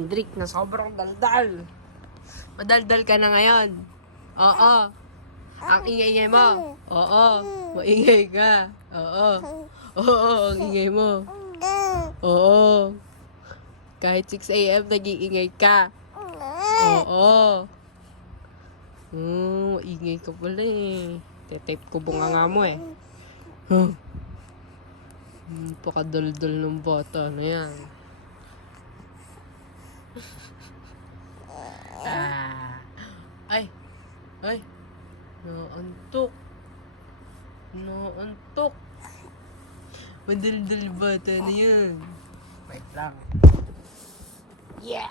Hendrik, na sobrang daldal. Madaldal ka na ngayon. Oo. Ang ingay-ingay mo. Oo. Maingay ka. Oo. Oo, ang ingay mo. Oo. Kahit 6 a.m. nag-iingay ka. Oo. Maingay ka pala eh. Tetape ko bunganga mo eh. Huh. Pakadaldal ng bata na yan. Ay. Naantok. Madaldal bata na yan. Wait lang. Yeah.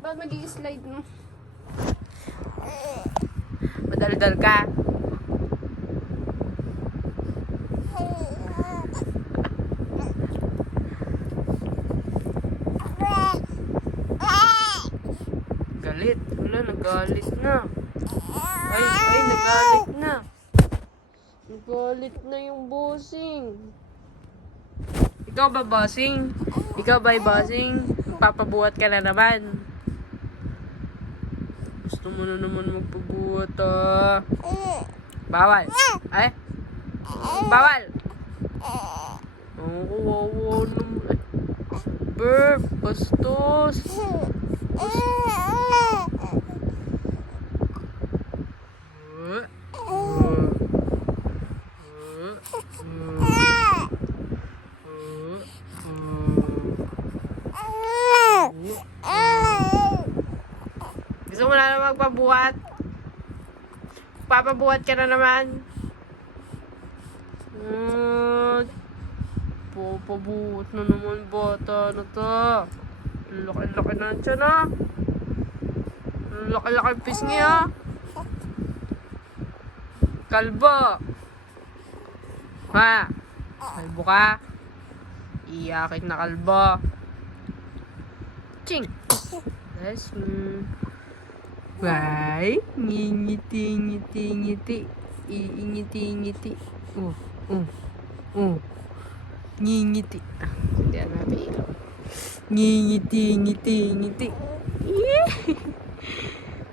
Ba't mag-i-slide mo? Madaldal ka. Galit. Wala, nagalit na. Ay, nagalit na. Nagalit na yung bossing. Ikaw ba, bossing? Ikaw ba, bossing? Papabuhat ka na naman. Gusto mo na naman magpabuhat, ah. Bawal. Ay? Bawal. Kawawa naman. Burp, bastos. Gusto mo na naman magpabuhat? Papabuhat ka na naman? Papabuhat na naman bata na to. Laki-laki na siya na. Laki-laki pisngi ha. Kalbo. Ha? Kalbo ka? Iyakin na kalbo. Ching. Yes. Why? Ngingiti-ngiti-ngiti. Iingiti-ngiti. Ngingiti. Hindi natin ilaw. Ngingiti-ngiti-ngiti.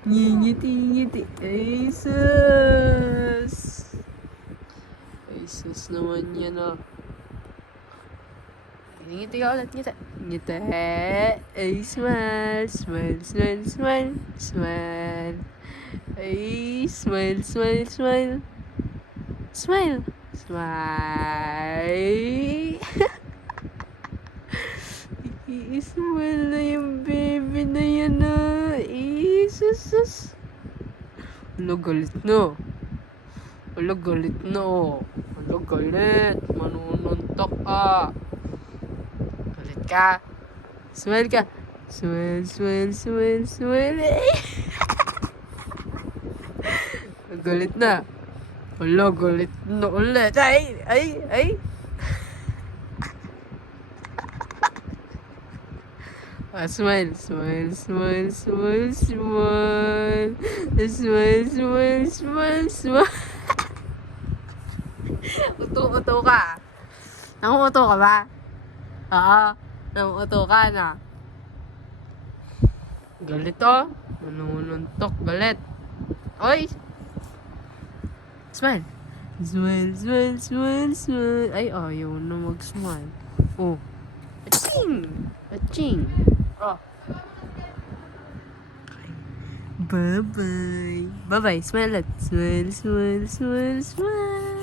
Ngingiti-ngiti. Ay, sus. Ay, sus naman yan ah. Ngiti ka ulit, ngiti. Ngiti. Ay, smile. Smile, smile, smile. Smile. Ay, smile, smile, smile. Smile. Smile. I-smile na yung baby na yan ah. Sus. Wala, galit na. Wala, galit na oh. Wala, galit. Manununtok ah. Galit ka. Smile ka. Smile, smile, smile, smile. Galit na. Wala, galit na ulit. Ay. Smile, smile, smile, smile, smile. Smile, smile, smile, smile. Uto-uto ka. Nanguuto ka ba? Oo. Nanguuto ka na. Galit oh. Nanununtok, galit. Oy! Smile. Smile, smile, smile, smile. Ay, ayaw na mag-smile. Oh. Aching! Aching! Oh. Bye-bye. Bye-bye. Smile ulit. Smile, smile, smile, smile.